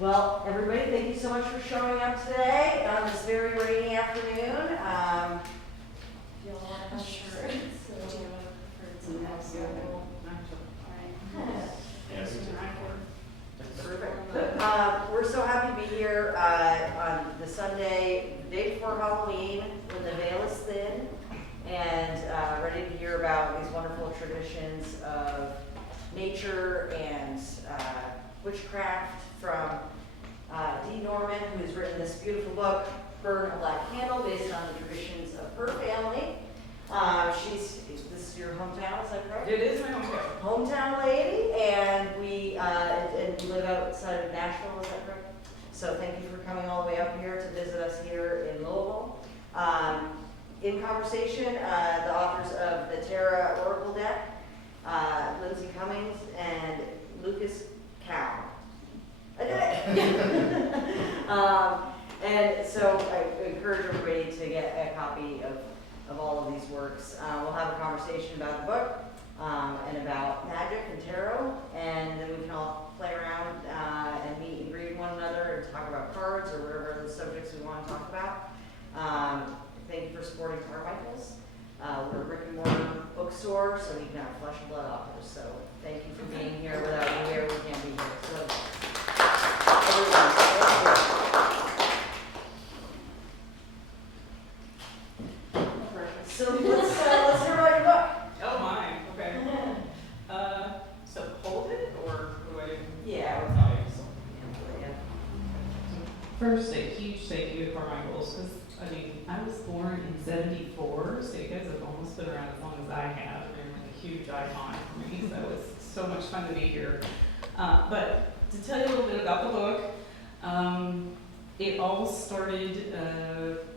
Well, everybody, thank you so much for showing up today on this very rainy afternoon. Feel a lot of Sure. So, do you want to prefer Yes. Perfect. We're so happy to be here on the Sunday, the day before Halloween, when the veil is thin, and ready to hear about these wonderful traditions of nature and witchcraft from Dee Norman, who has written this beautiful book, Burn a Black Candle, based on the traditions of her family. This is your hometown, is that correct? It is my hometown. Hometown lady, and we live outside of Nashville, is that correct? So thank you for coming all the way up here to visit us here in Louisville. In conversation, the authors of the Tarot Oracle deck, Lindsay Cummings and Lucas Cow. I did it! And so I encourage everybody to get a copy of all of these works. We'll have a conversation about the book and about magic and tarot, and then we can all play around and meet and greet one another and talk about cards or whatever other subjects we want to talk about. Thank you for supporting Carmichael's. We're a brick and mortar bookstore, so we can have flesh and blood authors. So thank you for being here. Without you here, we can't be here. So, everyone, thank you. So let's hear about your book. Oh my, okay. So hold it, or do I? Yeah. Yeah. First, a huge thank you to Carmichael's, because I was born in '74, so you guys have almost been around as long as I have. You're like a huge icon for me, so it's so much fun to be here. But to tell you a little bit about the book, it all started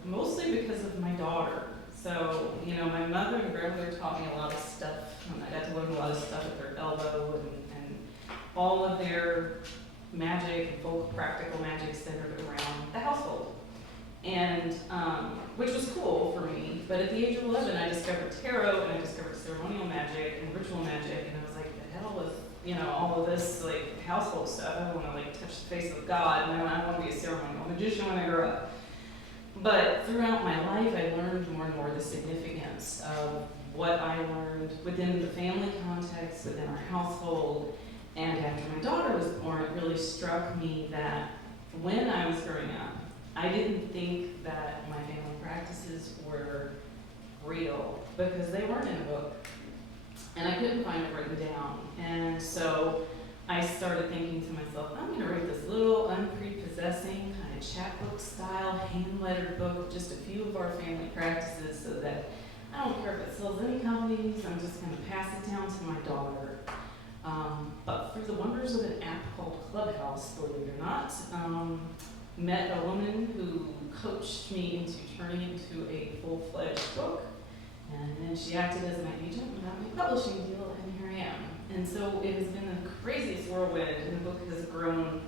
mostly because of my daughter. So, my mother and grandmother taught me a lot of stuff, and I got to learn a lot of stuff at their elbow, and all of their magic and practical magic centered around the household. And, which was cool for me, but at the age of 11, I discovered tarot, and I discovered ceremonial magic and ritual magic, and I was like, the hell with, all of this, household stuff. I want to, touch the face of God, and I want to be a ceremonial magician when I grow up. But throughout my life, I learned more and more the significance of what I learned within the family context, within our household. And after my daughter was born, it really struck me that when I was growing up, I didn't think that my family practices were real because they weren't in a book. And I couldn't find it written down. And so I started thinking to myself, I'm going to write this little unprepossessing kind of chapbook style, hand-lettered book of just a few of our family practices so that I don't care if it sells any copies, I'm just going to pass it down to my daughter. But through the wonders of an app called Clubhouse, believe it or not, met a woman who coached me into turning it into a full-fledged book. And then she acted as my agent and got me a publishing deal, and here I am. And so it has been the craziest whirlwind, and the book has grown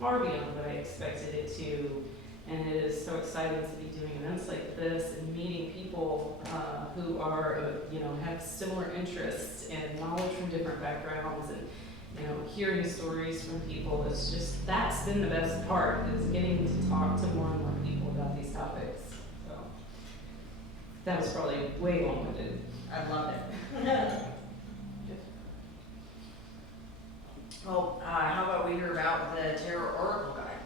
far beyond what I expected it to. And it is so exciting to be doing events like this and meeting people who are, have similar interests and knowledge from different backgrounds, and hearing stories from people. That's been the best part, is getting to talk to more and more people about these topics. So that was probably way long-winded. I love it. Well, how about we hear about the Tarot Oracle guide?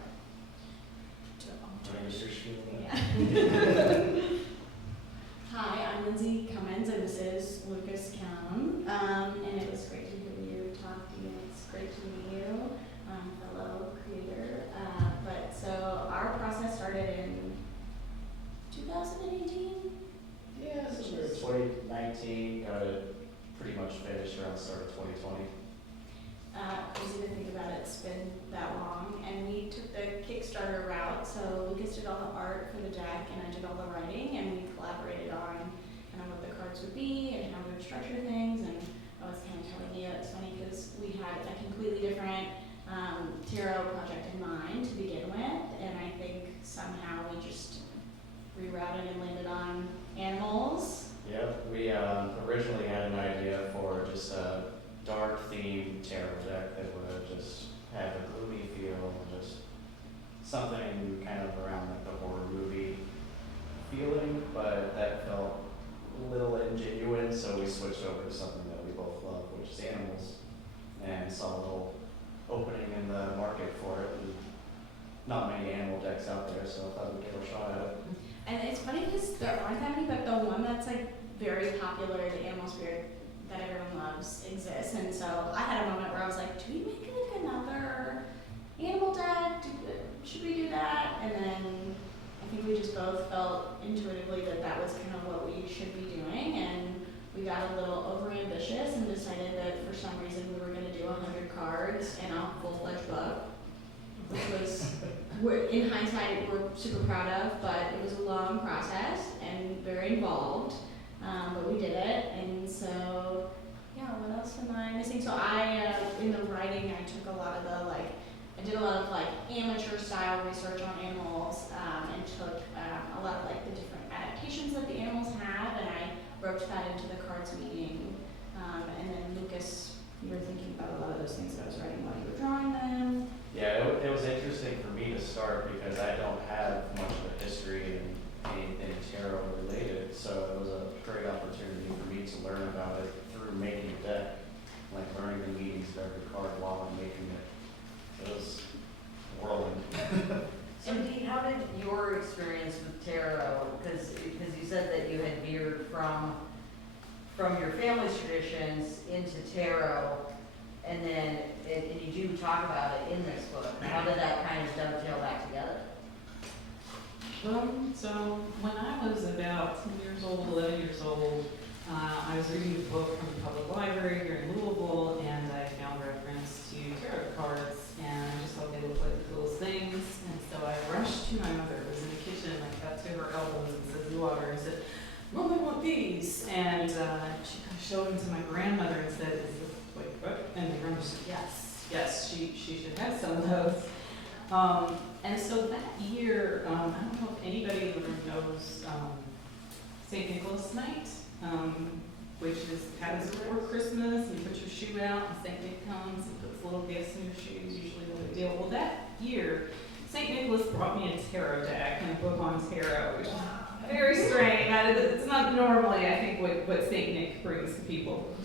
Hi, I'm Lindsay Cummins, and this is Lucas Callum, and it was great to hear you talk to you. It's great to meet you, fellow creator. So our process started in 2018? Yeah, so we're 2019, got it pretty much finished around the start of 2020. Crazy to think about it, it's been that long, and we took the Kickstarter route. So Lucas did all the art for the deck, and I did all the writing, and we collaborated on kind of what the cards would be and how we would structure things. And I was kind of telling you, it's funny because we had a completely different tarot project in mind to begin with, and I think somehow we just rerouted and landed on animals. Yep, we originally had an idea for just a dark themed tarot deck that would just have a gloomy feel and just something kind of around like the horror movie feeling, but that felt a little ingenuine, so we switched over to something that we both love, which is animals, and saw a little opening in the market for it. And not many animal decks out there, so I thought we'd give it a shot at it. And it's funny because there aren't that many, but the one that's like very popular, the animal spirit that everyone loves, exists. And so I had a moment where I was like, do we make like another animal deck? Should we do that? And then I think we just both felt intuitively that that was kind of what we should be doing. And we got a little overambitious and decided that for some reason we were going to do 100 cards and a full-fledged book, which was, in hindsight, we're super proud of, but it was a long process and very involved, but we did it. And so, yeah, what else am I missing? So I, in the writing, I took a lot of the, like, I did a lot of, like, amateur style research on animals, and took a lot of, like, the different adaptations that the animals have, and I roped that into the cards meeting. And then Lucas, you were thinking about a lot of those things that I was writing while you were drawing them. Yeah, it was interesting for me to start because I don't have much of a history in anything tarot related, so it was a great opportunity for me to learn about it through making a deck, like learning the meanings of every card while I'm making it. It was whirlwind. So Dee, how did your experience with tarot, because you said that you had veered from your family's traditions into tarot, and then and you do talk about it in this book. How did that kind of dovetail back together? So when I was about 10 years old, 11 years old, I was reading a book from the public library here in Louisville, and I found reference to tarot cards, and I just thought they looked like the coolest things. And so I rushed to my mother, who was in the kitchen, like up to her elbows and said, water, and said, Mom, I want these. And she kind of showed them to my grandmother and said, is this, wait, what? And my grandmother said, yes, she should have some of those. And so that year, I don't know if anybody in the room knows St. Nicholas Night, which is happens before Christmas, and you put your shoe out, and St. Nick comes and puts little gifts in your shoes, usually no big deal. Well, that year, St. Nicholas brought me a tarot deck and a book on tarot, which is very strange. It's not normally, I think, what St. Nick brings to people.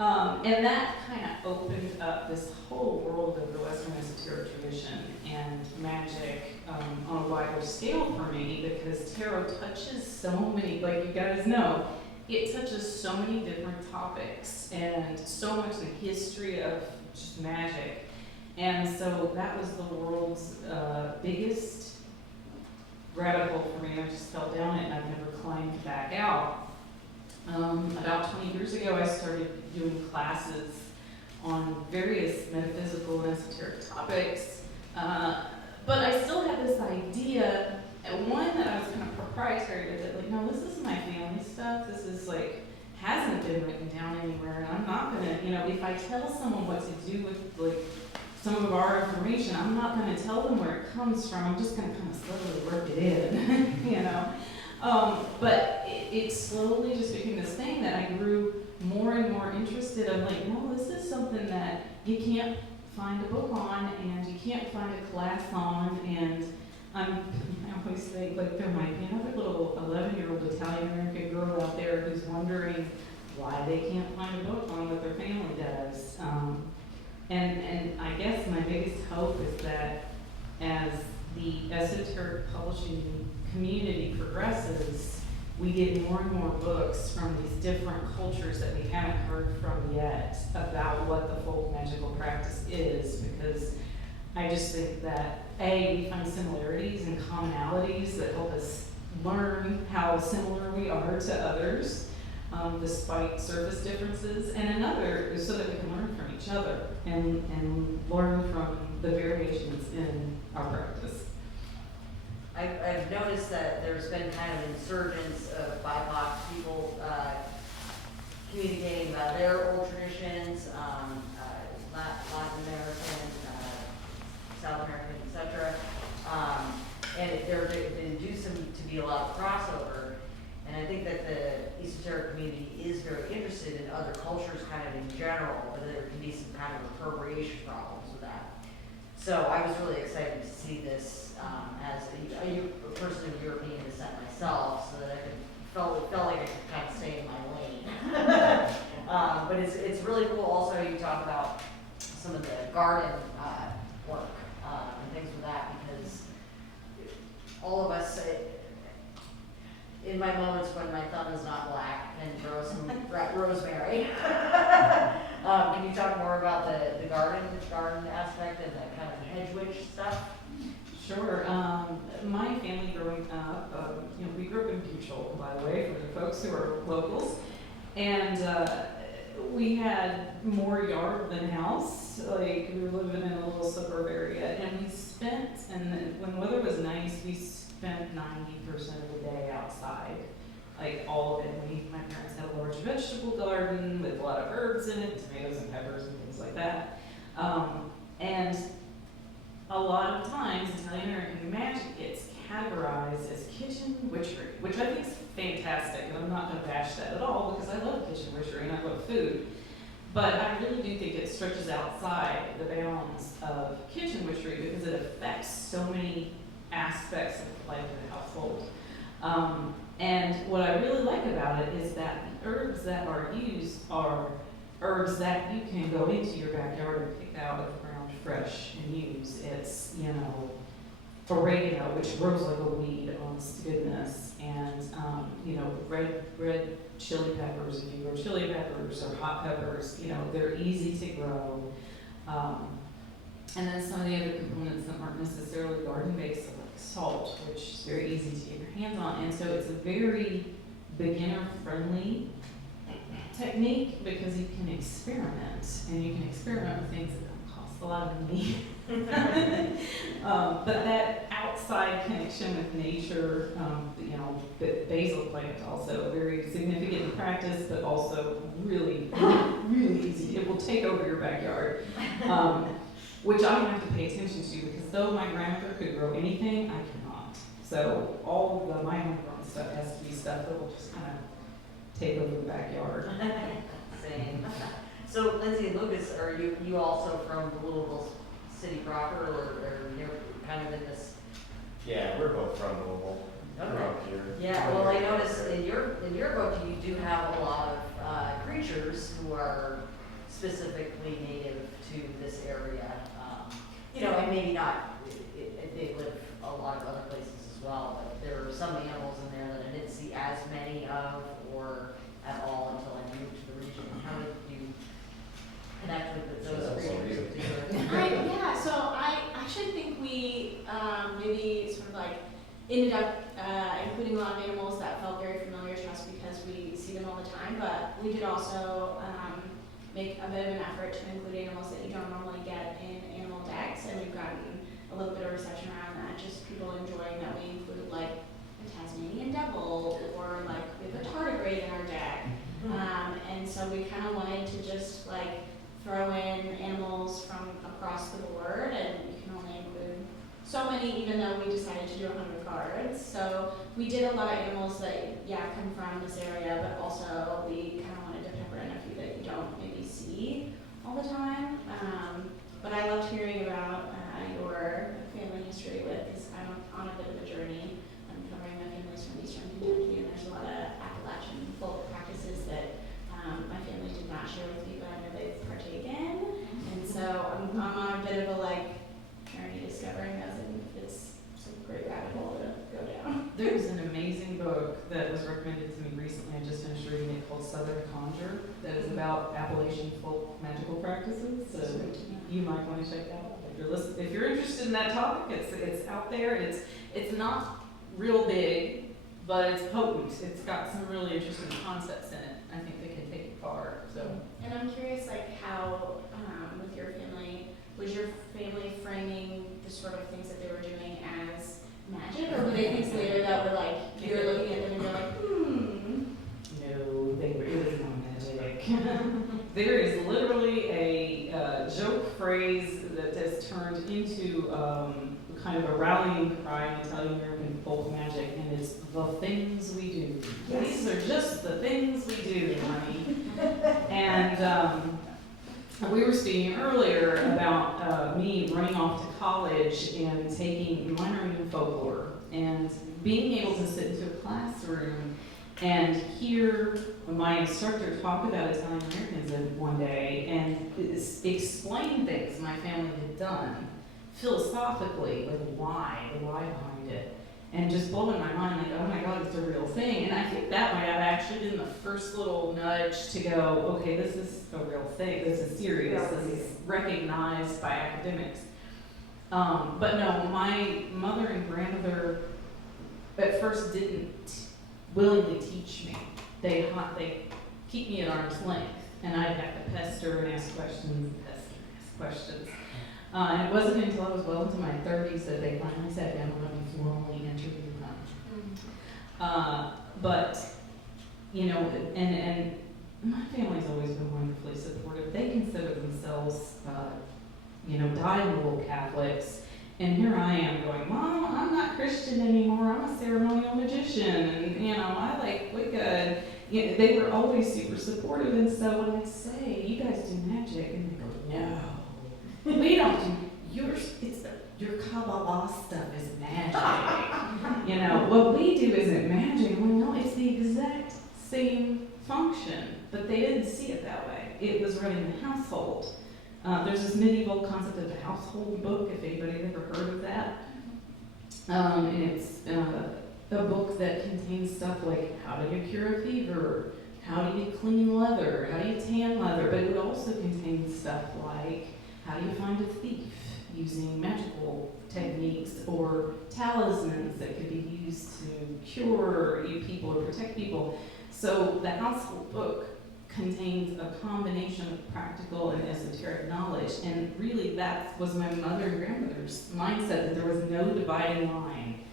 And that kind of opened up this whole world of the Western esoteric tradition and magic on a wider scale for me, because tarot touches so many, like you guys know, it touches so many different topics and so much the history of just magic. And so that was the world's biggest rabbit hole for me. I just fell down it and I've never climbed back out. About 20 years ago, I started doing classes on various metaphysical and esoteric topics, but I still had this idea, and one that I was kind of proprietary with it, like, no, this is my family stuff, this is like, hasn't been written down anywhere, and I'm not gonna, if I tell someone what to do with, like, some of our information, I'm not gonna tell them where it comes from, I'm just gonna kind of slowly work it in, but it slowly just became this thing that I grew more and more interested. I'm like, no, this is something that you can't find a book on, and you can't find a class on, and I always think, like, there might be another little 11-year-old Italian-American girl out there who's wondering why they can't find a book on what their family does. And I guess my biggest hope is that as the esoteric publishing community progresses, we get more and more books from these different cultures that we haven't heard from yet about what the folk magical practice is, because I just think that, A, we find similarities and commonalities that help us learn how similar we are to others, despite surface differences, and another is so that we can learn from each other and learn from the variations in our practice. I've noticed that there's been kind of insurgence of BIPOC people communicating about their old traditions, Latin American, South American, etc. And there do seem to be a lot of crossover. And I think that the esoteric community is very interested in other cultures kind of in general, but there can be some kind of appropriation problems with that. So I was really excited to see this as a person of European descent myself, so that I felt like I could kind of stay in my lane. But it's really cool. Also, you talk about some of the garden work and things with that, because all of us, in my moments when my thumb is not black, and grow some rosemary. Can you talk more about the garden aspect and the kind of hedge witch stuff? Sure. My family growing up, we grew up in Buchel, by the way, for the folks who are locals, and we had more yard than house. Like, we were living in a little suburb area, and we spent, and then when the weather was nice, we spent 90% of the day outside. Like, all of it. My parents had a large vegetable garden with a lot of herbs in it, tomatoes and peppers and things like that. And a lot of times, Italian American magic gets categorized as kitchen witchery, which I think is fantastic, and I'm not going to bash that at all, because I love kitchen witchery and I love food. But I really do think it stretches outside the bounds of kitchen witchery, because it affects so many aspects of life in the household. And what I really like about it is that the herbs that are used are herbs that you can go into your backyard and pick out of the ground fresh and use. It's, oregano, which grows like a weed, honest to goodness, and, red chili peppers, if you grow chili peppers or hot peppers, they're easy to grow. And then some of the other components that aren't necessarily garden-based, like salt, which is very easy to get your hands on. And so it's a very beginner-friendly technique, because you can experiment, and you can experiment with things that don't cost a lot of money. But that outside connection with nature, the basil plant also very significant in practice, but also really, really easy. It will take over your backyard, which I have to pay attention to, because though my grandmother could grow anything, I cannot. So all of my homegrown stuff has to be stuff that will just kind of take over the backyard. Same. So Lindsay and Lucas, are you also from Louisville city proper, or you're kind of in this? Yeah, we're both from Louisville. Okay. We're up here. Yeah, well, I noticed in your book you do have a lot of creatures who are specifically native to this area. And maybe not, they live a lot of other places as well, but there are some animals in there that I didn't see as many of, or at all, until I moved to the region. How did you connect with those creatures? Yeah, so I actually think we maybe sort of like ended up including a lot of animals that felt very familiar to us because we see them all the time, but we did also make a bit of an effort to include animals that you don't normally get in animal decks, and we've gotten a little bit of reception around that, just people enjoying that we include like a Tasmanian devil, or like we have a tardigrade in our deck. And so we kind of wanted to just like throw in animals from across the board, and you can only include so many, even though we decided to do 100 cards. So we did a lot of animals that, come from this area, but also we kind of wanted to pepper in a few that you don't maybe see all the time. But I loved hearing about your family history with this. I'm on a bit of a journey. I'm covering my family's from Eastern Kentucky, and there's a lot of Appalachian folk practices that my family did not share with me, but I know they've partaken. And so I'm on a bit of a journey discovering those, and it's a great rabbit hole to go down. There's an amazing book that was recommended to me recently. I just finished reading it, called Southern Conjure, that is about Appalachian folk magical practices. So you might want to check that out. If you're interested in that topic, it's out there. It's not real big, but it's potent. It's got some really interesting concepts in it. I think they can take it far. So. And I'm curious, how with your family, was your family framing the sort of things that they were doing as magic, or were they things later that were you were looking at them and you're like, No, it was not magic. There is literally a joke phrase that has turned into kind of a rallying cry in Italian American folk magic, and it's the things we do. These are just the things we do, honey. And we were speaking earlier about me running off to college and taking minoring in folklore and being able to sit into a classroom and hear my instructor talk about Italian Americanism one day and explain things my family had done philosophically, like why, the why behind it. And just blowing my mind, like, oh my God, it's a real thing. And I think that might have actually been the first little nudge to go, okay, this is a real thing. This is serious. This is recognized by academics. But no, my mother and grandmother at first didn't willingly teach me. They keep me at arm's length, and I'd have to pester and ask questions. And it wasn't until I was well into my 30s that they finally sat down and let me formally interview them. But, you know, and my family's always been wonderfully supportive. They consider themselves, you know, dyed-in-the-wool Catholics. And here I am going, Mom, I'm not Christian anymore. I'm a ceremonial magician. And, you know, I like Wicca. You know, they were always super supportive. And so when I say, you guys do magic, and they go, no. We don't do your Kabbalah stuff is magic. You know, what we do isn't magic. Well, no, it's the exact same function, but they didn't see it that way. It was running the household. There's this medieval concept of the household book, if anybody's ever heard of that. And it's a book that contains stuff like how do you cure a fever, how do you clean leather, how do you tan leather, but it would also contain stuff like how do you find a thief using magical techniques or talismans that could be used to cure people or protect people. So the household book contains a combination of practical and esoteric knowledge, and really that was my mother and grandmother's mindset, that there was no dividing line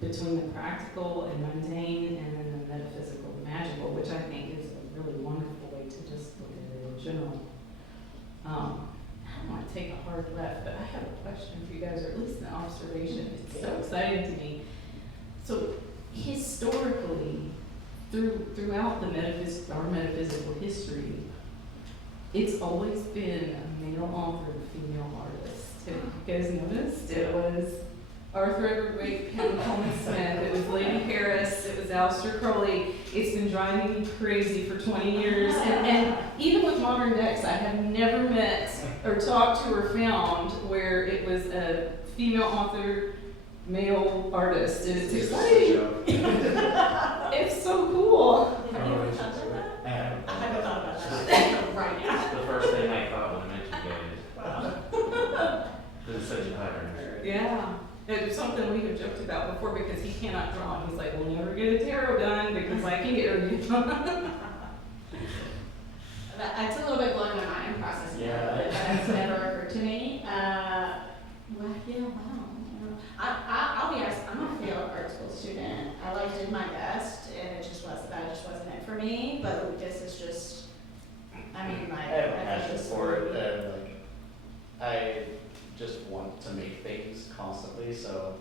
between the practical and mundane and then the metaphysical and magical, which I think is a really wonderful way to just look at it in general. I don't want to take a hard left, but I have a question for you guys, or at least an observation. It's so exciting to me. So historically, throughout our metaphysical history, it's always been a male author and a female artist. Have you guys noticed? It was Arthur Edward Waite, Pam Coleman Smith, it was Lady Harris, it was Aleister Crowley. It's been driving me crazy for 20 years. And even with modern decks, I have never met or talked to or found where it was a female author, male artist. And it's exciting. It's so cool. Have you ever thought of that? I haven't. I haven't thought about that right now. It's the first thing I thought when I mentioned it. Wow. Because it's such a pattern. Yeah. It's something we have joked about before because he cannot draw. He's like, we'll never get a tarot done because I can hear you. It's a little bit blowing my mind processing it, but that's never occurred to me. Well, yeah, wow. I'll be honest, I'm a failed art school student. I did my best, and it just wasn't it for me. But Lucas is just, I mean, I have a passion for it, and I just want to make things constantly, so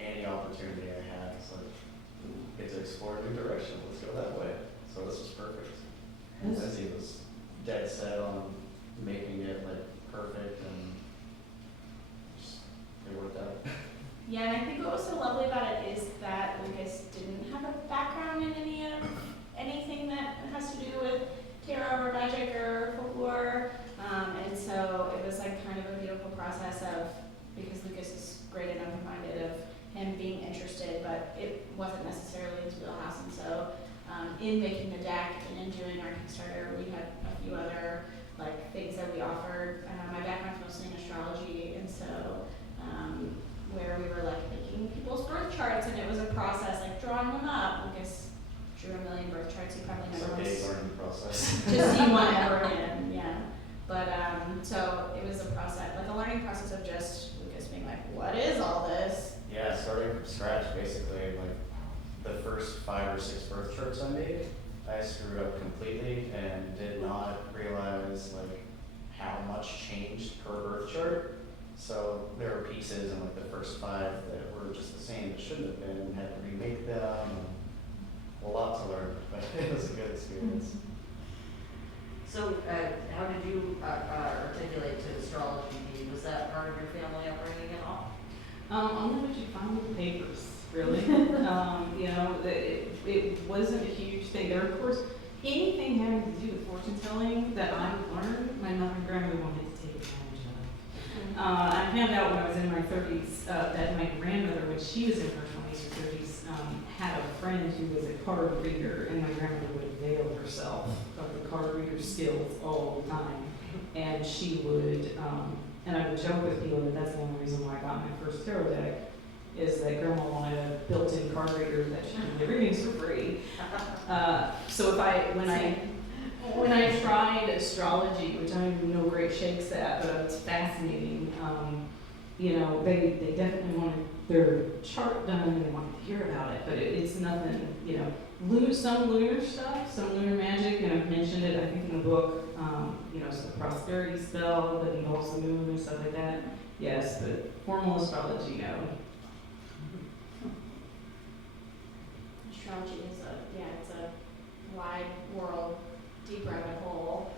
any opportunity I have, it's get to explore a new direction, let's go that way. So this was perfect. And Lindsay was dead set on making it perfect, and just, it worked out. Yeah, and I think what was so lovely about it is that Lucas didn't have a background in anything that has to do with tarot or magic or folklore. And so it was kind of a beautiful process because Lucas is great and open-minded, of him being interested, but it wasn't necessarily his wheelhouse. And so in making the deck and in doing our Kickstarter, we had a few other things that we offered. My background's mostly in astrology, and so where we were making people's birth charts, and it was a process drawing them up. Lucas drew 1 million birth charts. He probably It's never a wants big learning process. to see one ever again, yeah. But so it was a process, a learning process of just Lucas being what is all this? Yeah, starting from scratch, basically. The first 5 or 6 birth charts I made, I screwed up completely and did not realize how much changed per birth chart. So there were pieces in the first 5 that were just the same that shouldn't have been, and had to remake them. And a lot to learn, but it was a good experience. So, how did you articulate to astrology? Was that part of your family upbringing at all? Only what you find in the papers, really. You know, it wasn't a huge thing. There, of course, anything having to do with fortune telling that I would learn, my mother and grandmother wanted to take advantage of. I found out when I was in my 30s that my grandmother, when she was in her 20s or 30s, had a friend who was a card reader, and my grandmother would avail herself of the card reader skills all the time. And she would, and I would joke with people that that's the only reason why I got my first tarot deck, is that grandma wanted a built-in card reader that she could give readings for free. So when I tried astrology, which I'm no great shakes at, but it's fascinating, you know, they definitely wanted their chart done and they wanted to hear about it, but it's nothing, you know, some lunar stuff, some lunar magic, and I've mentioned it, I think, in the book, you know, some prosperity spell that involves the moon and stuff like that. Yes, but formal astrology, no. Astrology is it's a wide world, deep rabbit hole.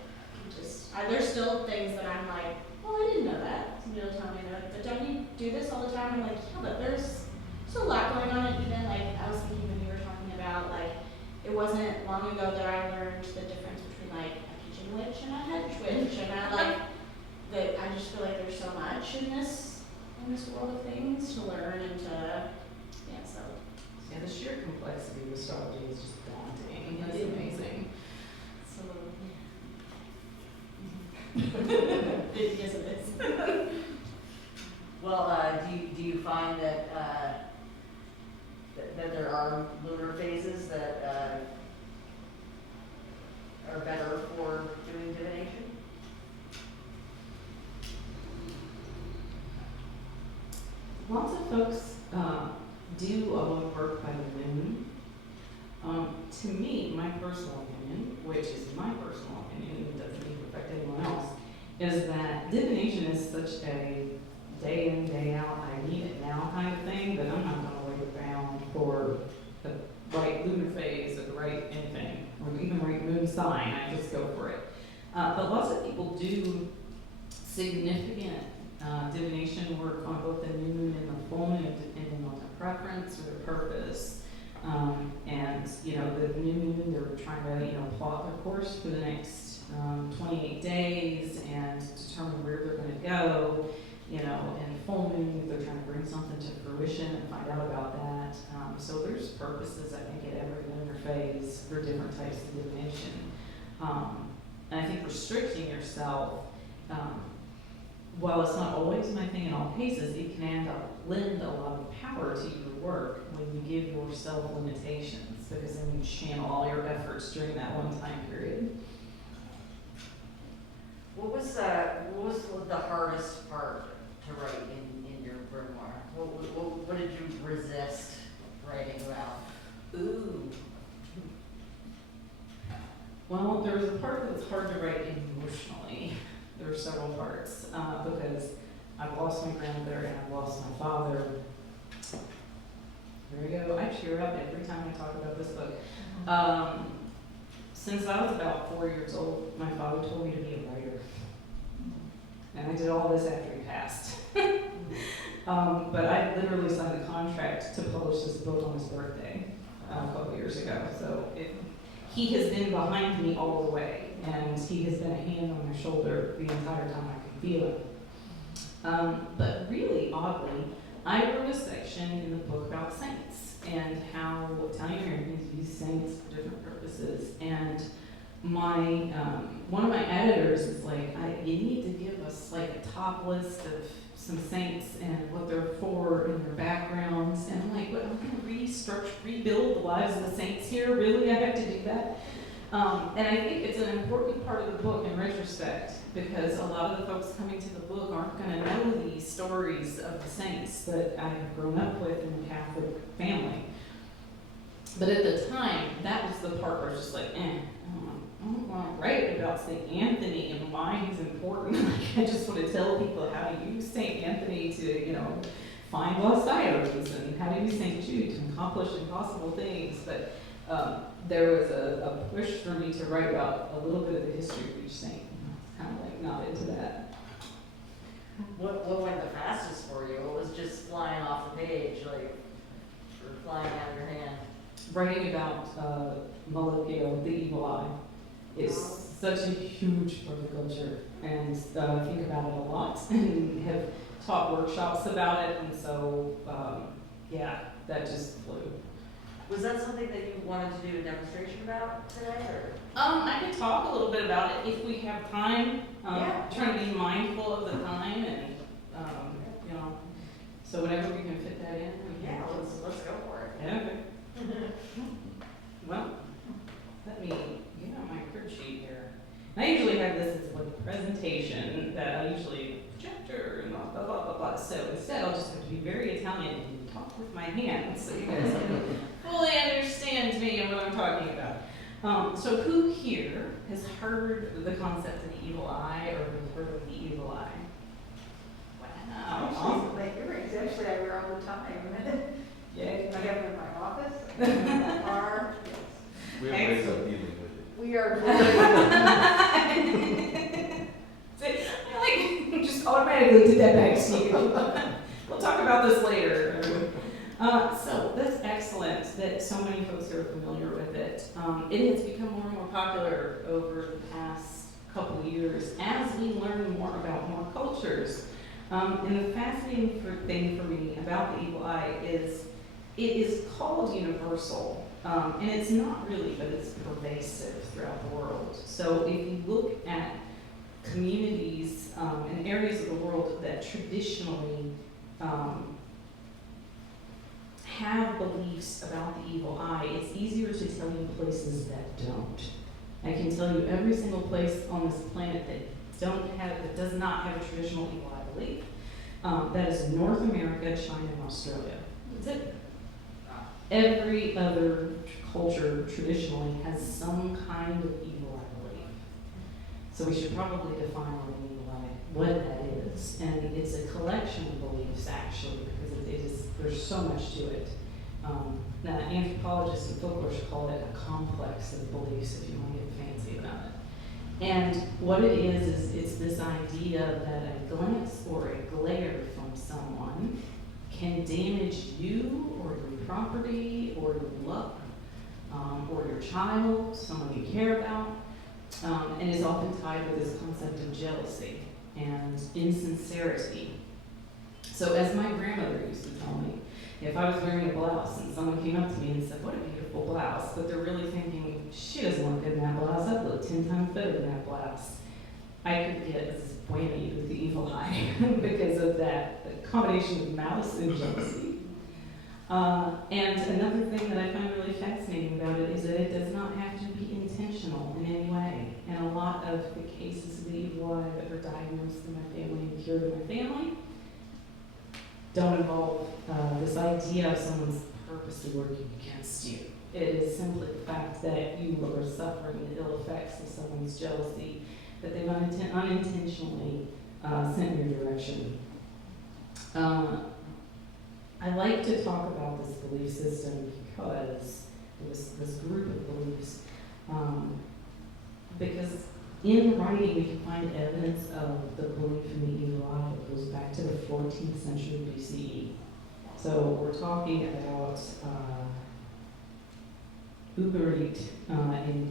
There's still things that I'm like, well, I didn't know that. Somebody will tell me that, but don't you do this all the time? I'm like, yeah, but there's a lot going on. And even like I was thinking when you were talking about, like, it wasn't long ago that I learned the difference between like a kitchen witch and a hedge witch, and I just feel like there's so much in this world of things to learn and to so. Yeah, the sheer complexity of astrology is just daunting. It's amazing. Yes, it is. Well, do you find that that there are lunar phases that are better for doing divination? Lots of folks do a lot of work by the moon. To me, my personal opinion, which is my personal opinion, and doesn't even affect anyone else, is that divination is such a day in, day out, I need it now kind of thing, that I'm not going to wait around for the right lunar phase or the right anything, or even right moon sign. I just go for it. But lots of people do significant divination work on both the new moon and the full moon, depending on their preference or their purpose. And, you know, the new moon, they're trying to, you know, plot their course for the next 28 days and determine where they're going to go. You know, and full moon, they're trying to bring something to fruition and find out about that. So there's purposes, I think, at every lunar phase for different types of divination. And I think restricting yourself, while it's not always my thing in all cases, it can lend a lot of power to your work when you give yourself limitations, because then you channel all your efforts during that one time period. What was the hardest part to write in your grimoire? What did you resist writing about? Ooh. Well, there was a part that was hard to write emotionally. There were several parts, because I've lost my grandmother and I've lost my father. There we go. I tear up every time I talk about this book. Since I was about 4 years old, my father told me to be a writer. And I did all this after he passed. But I literally signed a contract to publish this book on his birthday a couple years ago. So he has been behind me all the way, and he has been a hand on my shoulder the entire time I could feel it. But really oddly, I wrote a section in the book about saints and how Italian Americans use saints for different purposes. And my one of my editors is like, you need to give us like a top list of some saints and what they're for and their backgrounds. And I'm like, what, I'm going to rebuild the lives of the saints here? Really? I have to do that? And I think it's an important part of the book in retrospect, because a lot of the folks coming to the book aren't going to know the stories of the saints that I have grown up with in the Catholic family. But at the time, that was the part where I was just like, I don't want to write about St. Anthony and why he's important. I just want to tell people how to use St. Anthony to, you know, find lost items, and how to use St. Jude to accomplish impossible things. But there was a push for me to write about a little bit of the history of each saint. Kind of like not into that. What went the fastest for you? What was just flying off the page, like, or flying out of your hand? Writing about malocchio, the evil eye, is such a huge part of the culture, and I think about it a lot, and have taught workshops about it, and so yeah, that just flew. Was that something that you wanted to do a demonstration about today, or? I could talk a little bit about it if we have time. Yeah. Trying to be mindful of the time, and you know, so whenever we can fit that in. We can. Yeah, let's go for it. Yeah. Okay. Well, let me get out my crib sheet here. And I usually have this as like a presentation that I usually chapter and blah blah blah blah. So instead, I'll just have to be very Italian and talk with my hands so you guys can fully understand me and what I'm talking about. So who here has heard the concept of the evil eye or has heard of the evil eye? Wow. Awesome. Like earrings, actually I wear all the time. Yay. I have them in my office, I have them in my car. We have ways of dealing with it. We are See, I like just automatically did that back to you. We'll talk about this later. So that's excellent that so many folks are familiar with it. It has become more and more popular over the past couple of years as we learn more about more cultures. And the fascinating thing for me about the evil eye is it is called universal, and it's not really, but it's pervasive throughout the world. So if you look at communities and areas of the world that traditionally have beliefs about the evil eye, it's easier to tell you places that don't. I can tell you every single place on this planet that does not have a traditional evil eye belief. That is North America, China, and Australia. That's it. Every other culture traditionally has some kind of evil eye belief. So we should probably define what that is. And it's a collection of beliefs, actually, because there's so much to it. Now, anthropologists and folklore call it a complex of beliefs, if you want to get fancy about it. And what it is it's this idea that a glance or a glare from someone can damage you or your property or your luck or your child, someone you care about, and is often tied with this concept of jealousy and insincerity. So as my grandmother used to tell me, if I was wearing a blouse and someone came up to me and said, "What a beautiful blouse," but they're really thinking, "She doesn't look good in that blouse, I'd look 10 times better in that blouse," I could get this whammy with the evil eye because of that combination of malice and jealousy. And another thing that I find really fascinating about it is that it does not have to be intentional in any way. And a lot of the cases of the evil eye that were diagnosed in my family and cured in my family don't involve this idea of someone's purposely working against you. It is simply the fact that you are suffering the ill effects of someone's jealousy that they've unintentionally sent in your direction. I like to talk about this belief system because this group of beliefs, because in writing we can find evidence of the belief in the evil eye that goes back to the 14th century BCE. So we're talking about Ugarit,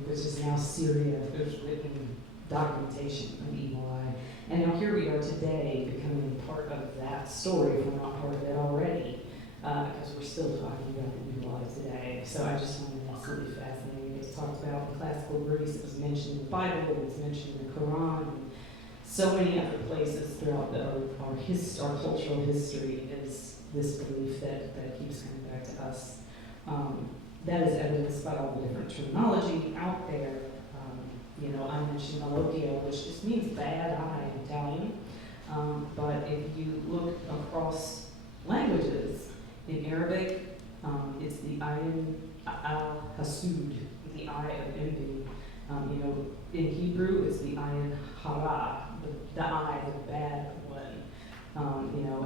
which is now Syria. There's written documentation of the evil eye. And now here we are today becoming part of that story, if we're not part of it already, because we're still talking about the evil eye today. So I just find it absolutely fascinating. It's talked about in classical Greece, it was mentioned in the Bible, it was mentioned in the Quran, and so many other places throughout our cultural history is this belief that keeps coming back to us. That is evidenced by all the different terminology out there. I mentioned malocchio, which just means bad eye in Italian. But if you look across languages, in Arabic, it's the ayin al-hasud, the eye of envy. In Hebrew, it's the ayin hara, the eye, the bad one.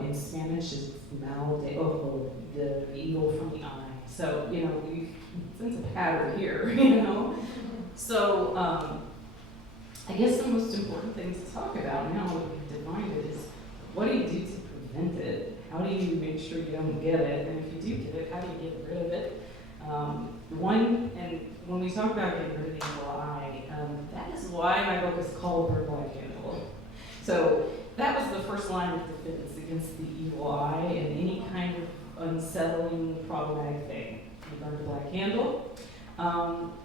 In Spanish, it's mal de ojo, the evil from the eye. So, you know, we sense a pattern here, you know? So, I guess the most important things to talk about now that we've defined it is, what do you do to prevent it? How do you make sure you don't get it? And if you do get it, how do you get rid of it? And when we talk about getting rid of the evil eye, that is why my book is called Burn Black Candle. So that was the first line of defense against the evil eye and any kind of unsettling, problematic thing. You burn a black candle.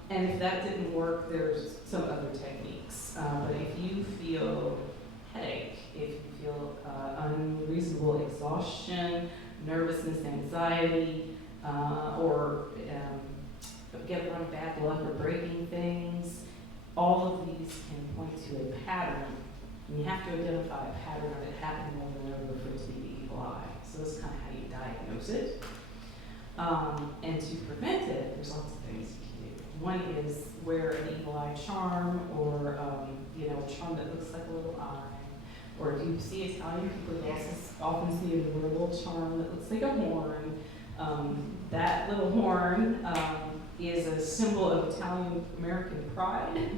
And if that didn't work, there's some other techniques. But if you feel headache, if you feel unreasonable exhaustion, nervousness, anxiety, or get run bad luck or breaking things, all of these can point to a pattern. And you have to identify a pattern of it happening over and over for it to be the evil eye. So that's kind of how you diagnose it. And to prevent it, there's lots of things you can do. One is wear an evil eye charm, or you know, a charm that looks like a little eye. Or if you see Italian people, you also often see a little charm that looks like a horn. That little horn is a symbol of Italian American pride,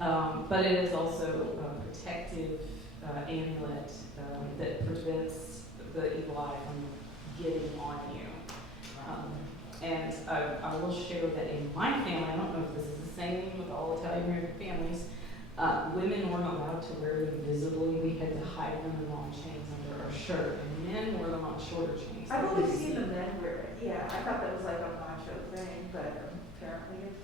but it is also a protective amulet that prevents the evil eye from getting on you. And I will share that in my family, I don't know if this is the same with all Italian American families, women weren't allowed to wear them visibly. We had to hide them in long chains under our shirt, and men wore them on shorter chains. I've always seen the men wear it. Yeah, I thought that was like a macho thing, but apparently it's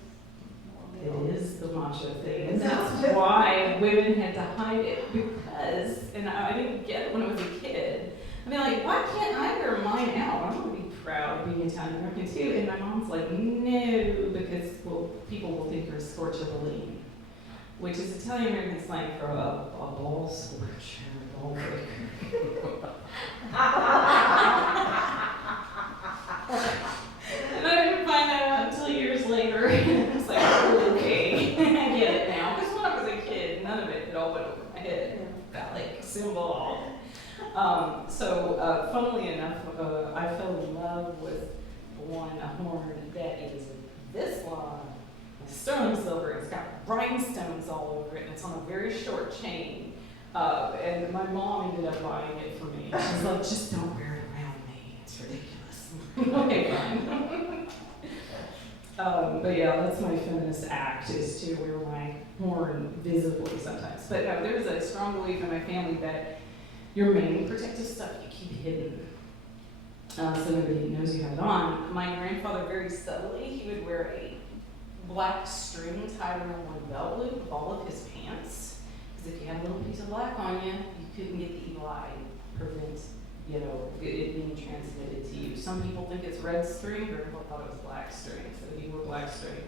more male. It is the macho thing, and that's why women had to hide it, because, and I didn't get it when I was a kid. I mean, like, why can't I wear mine out? I want to be proud of being Italian American too. And my mom's like, no, because, well, people will think you're a scorch of a lean, which is Italian American slang for a ball scorch or a ball breaker. And I didn't find that out until years later. I was like, oh, okay, I get it now. Because when I was a kid, none of it all went over my head. Phallic symbol. Funnily enough, I fell in love with one, a horn that is this long, sterling silver. It's got rhinestones all over it, and it's on a very short chain. And my mom ended up buying it for me. She's like, just don't wear it around me. It's ridiculous. Okay, fine. But yeah, that's my feminist act, is to wear my horn visibly sometimes. But no, there's a strong belief in my family that your main protective stuff you keep hidden, so nobody knows you have it on. My grandfather, very subtly, he would wear a black string tied around one belt loop of all of his pants, because if you had a little piece of black on you, you couldn't get the evil eye, prevent, you know, it being transmitted to you. Some people think it's red string, Grandpa thought it was black string, so he wore black string.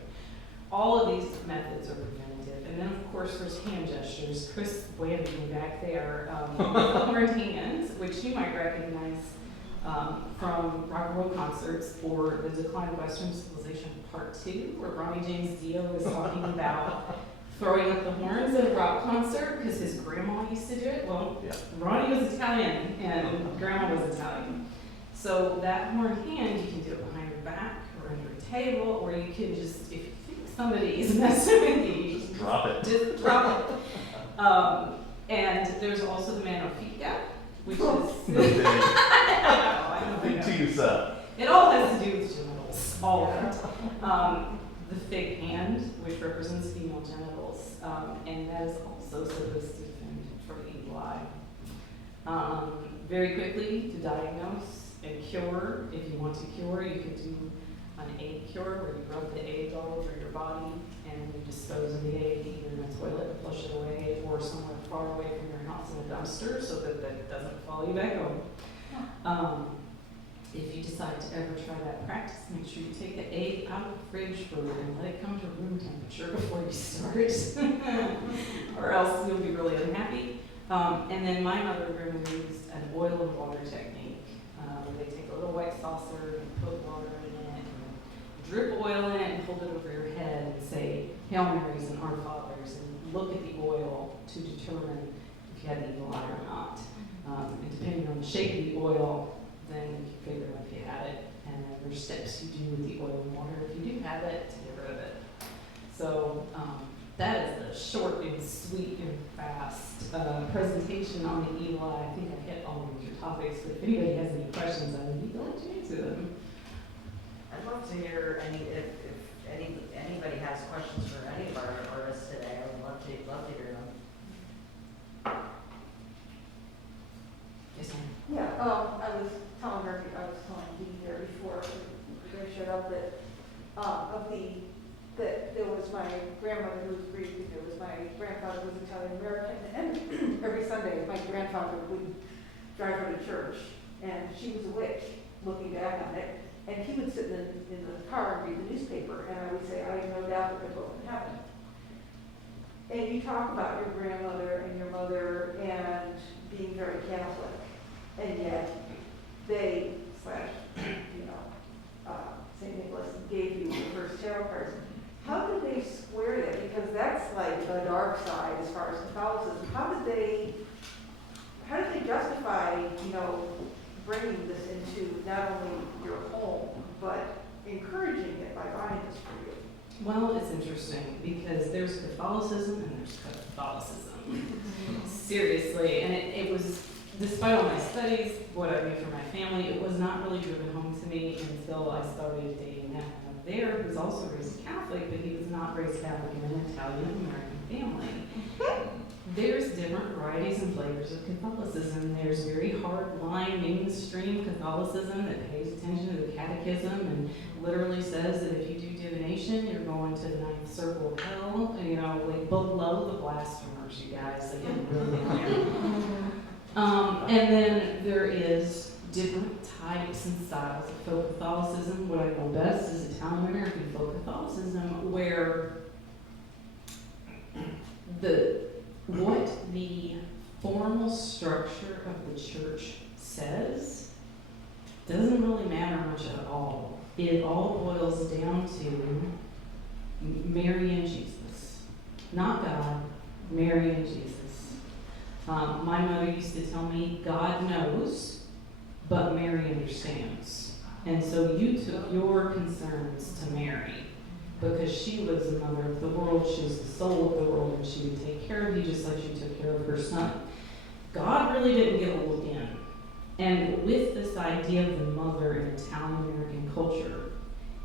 All of these methods are preventative. And then, of course, there's hand gestures. Chris waved me back there. Horned hands, which you might recognize from rock and roll concerts, or The Decline of Western Civilization Part 2, where Ronnie James Dio was talking about throwing up the horns at a rock concert because his grandma used to do it. Well, Yeah. Ronnie was Italian and grandma was Italian. So that horned hand, you can do it behind your back or under a table, or you can just, if you think somebody is messing with you, Just drop it. just drop it. And there's also the man on feet gap, which is, I know. Big teeth up. It all has to do with genitals, all of it. The fig hand, which represents female genitals, and that is also supposed to defend from evil eye. Very quickly, to diagnose and cure. If you want to cure, you can do an egg cure, where you rub the egg all over your body and you dispose of the egg either in a toilet and flush it away, or somewhere far away from your house in a dumpster, so that that doesn't follow you back home. If you decide to ever try that practice, make sure you take the egg out of the fridge and let it come to room temperature before you start, or else you'll be really unhappy. And then my mother and grandma used an oil and water technique. They take a little white saucer and put water in it, and drip oil in it, and hold it over your head and say Hail Marys and Our Fathers, and look at the oil to determine if you had the evil eye or not. And depending on the shape of the oil, then you can figure out if you had it, and then there's steps you do with the oil and water if you do have it to get rid of it. So that is the short and sweet and fast presentation on the evil eye. I think I hit all of your topics, but if anybody has any questions, I would be glad to answer them. I'd love to hear if anybody has questions for any of our artists today. I would love to hear them. Yes, ma'am. Yeah, I was telling Dee there before we showed up that, that there was my grandmother who was Greek, and there was my grandfather who was Italian American, and every Sunday my grandfather would drive her to church, and she was a witch, looking back on it, and he would sit in the car and read the newspaper, and I would say, I have no doubt that they're both in heaven. And you talk about your grandmother and your mother and being very Catholic, and yet they, St. Nicholas gave you the first tarot cards. How did they square that? Because that's like the dark side as far as Catholicism. How did they justify, bringing this into not only your home, but encouraging it by buying this for you? Well, it's interesting because there's Catholicism and there's Catholicism. Seriously, and it was, despite all my studies, what I knew from my family, it was not really driven home to me until I started dating that one there, who was also raised Catholic, but he was not raised Catholic in an Italian-American family. There's different varieties and flavors of Catholicism. There's very hard-line, mainstream Catholicism that pays attention to the catechism and literally says that if you do divination, you're going to the ninth circle of hell, like below the blasphemers, you guys. So get really clear. And then there is different types and styles of folk Catholicism. What I know best is Italian American folk Catholicism, where what the formal structure of the church says doesn't really matter much at all. It all boils down to Mary and Jesus. Not God, Mary and Jesus. My mother used to tell me, God knows, but Mary understands. And so you took your concerns to Mary because she was the mother of the world, she was the soul of the world, and she would take care of you just like she took care of her son. God really didn't get a look in. And with this idea of the mother in Italian American culture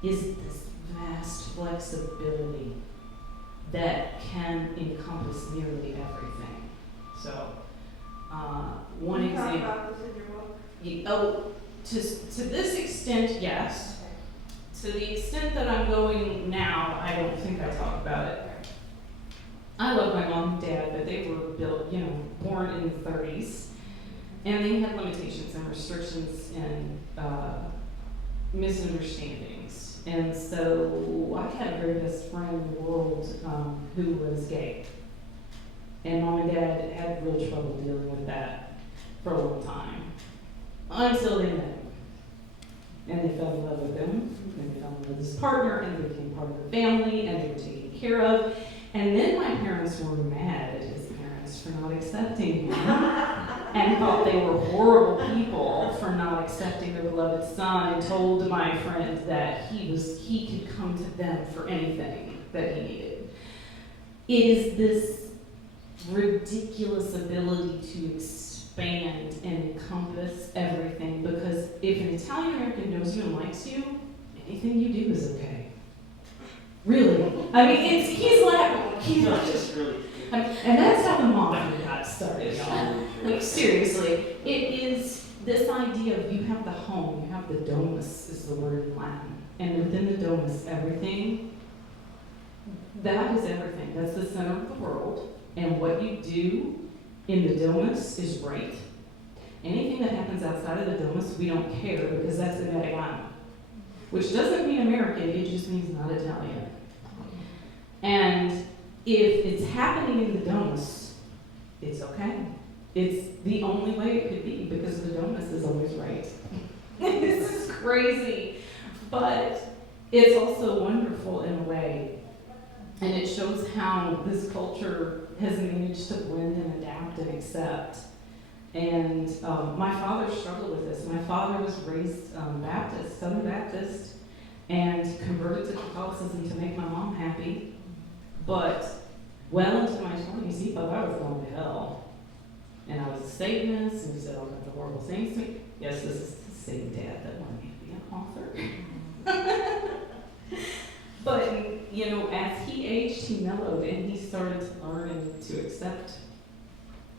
is this vast flexibility that can encompass nearly everything. So, one Can you talk example. about this in your book? To this extent, yes. To the extent that I'm going now, I don't think I talk about it. I love my mom and dad, but they were built, born in the 30s, and they had limitations and restrictions and misunderstandings. And so I had a very best friend in the world who was gay. And mom and dad had real trouble dealing with that for a long time. Until they met him. And they fell in love with him, and they fell in love with his partner, and they became part of the family, and they were taken care of. And then my parents were mad at his parents for not accepting him, and thought they were horrible people for not accepting their beloved son, and told my friend that he could come to them for anything that he needed. It is this ridiculous ability to expand and encompass everything, because if an Italian American knows you and likes you, anything you do is okay. Really. I mean, he's not just really. And that's how the mafia got started, y'all. Like, seriously, it is this idea of you have the home, you have the domus, is the word in Latin. And within the domus, everything, that is everything. That's the center of the world. And what you do in the domus is right. Anything that happens outside of the domus, we don't care, because that's Americano. Which doesn't mean American, it just means not Italian. And if it's happening in the domus, it's okay. It's the only way it could be, because the domus is always right. This is crazy. But it's also wonderful in a way. And it shows how this culture has managed to blend and adapt and accept. And my father struggled with this. My father was raised Baptist, Southern Baptist, and converted to Catholicism to make my mom happy. But well into my 20s, he thought I was going to hell. And I was a Satanist, and he said all kinds of horrible things to me. Yes, this is the same dad that wanted me to be an author. But, you know, as he aged, he mellowed, and he started to learn and to accept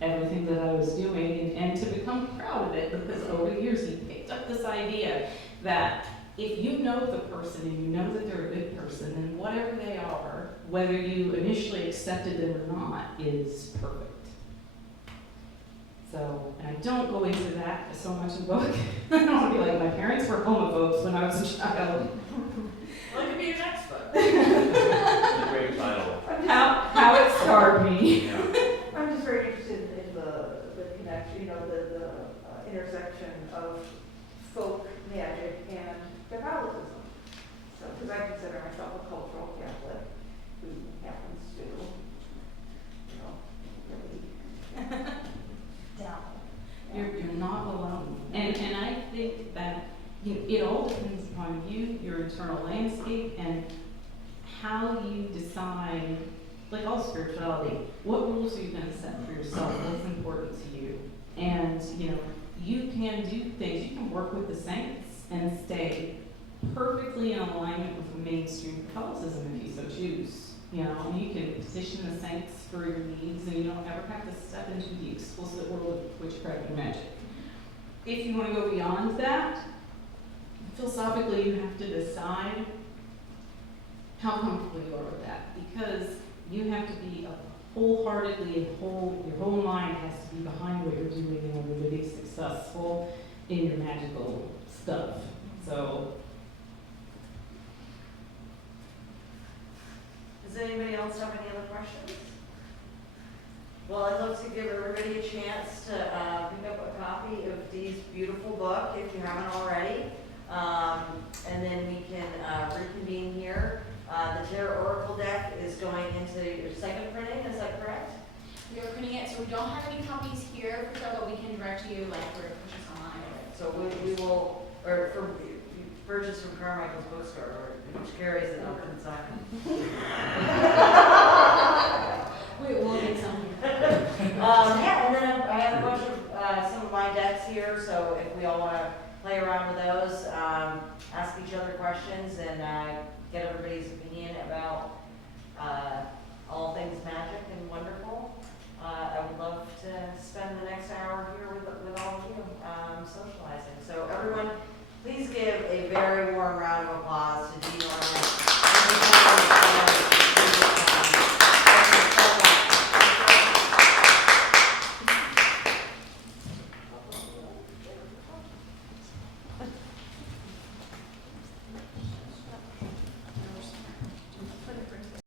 everything that I was doing, and to become proud of it, because over the years he picked up this idea that if you know the person and you know that they're a good person, then whatever they are, whether you initially accepted them or not, is perfect. So, and I don't go into that so much in the book. I don't want to be like, my parents were homophobes when I was a child. Well, it could be your next book. Great title. How it scarred me. Yeah. I'm just very interested in the connection, you know, the intersection of folk magic and Catholicism. So, because I consider myself a cultural Catholic who happens to, you know, really down. You're not alone. And I think that it all depends upon you, your internal landscape, and how you decide, like all spirituality, what rules are you going to set for yourself? What's important to you? And, you know, you can do things, you can work with the saints and stay perfectly in alignment with mainstream Catholicism if you so choose. You know, and you can petition the saints for your needs, and you don't ever have to step into the explicit world of witchcraft and magic. If you want to go beyond that, philosophically you have to decide how comfortable you are with that, because you have to be wholeheartedly and your whole mind has to be behind what you're doing in order to be successful in your magical stuff. So, Does anybody else have any other questions? Well, I'd love to give everybody a chance to pick up a copy of Dee's beautiful book if you haven't already. And then we can reconvene here. The Tarot Oracle deck is going into your second printing, is that correct? We are printing it, so we don't have any copies here for sale, but we can direct you like where to purchase online. So we will, or for purchase from Carmichael's bookstore, which carries it up inside. We'll get some. Yeah, and then I have a bunch of some of my decks here, so if we all want to play around with those, ask each other questions, and get everybody's opinion about all things magic and wonderful. I would love to spend the next hour here with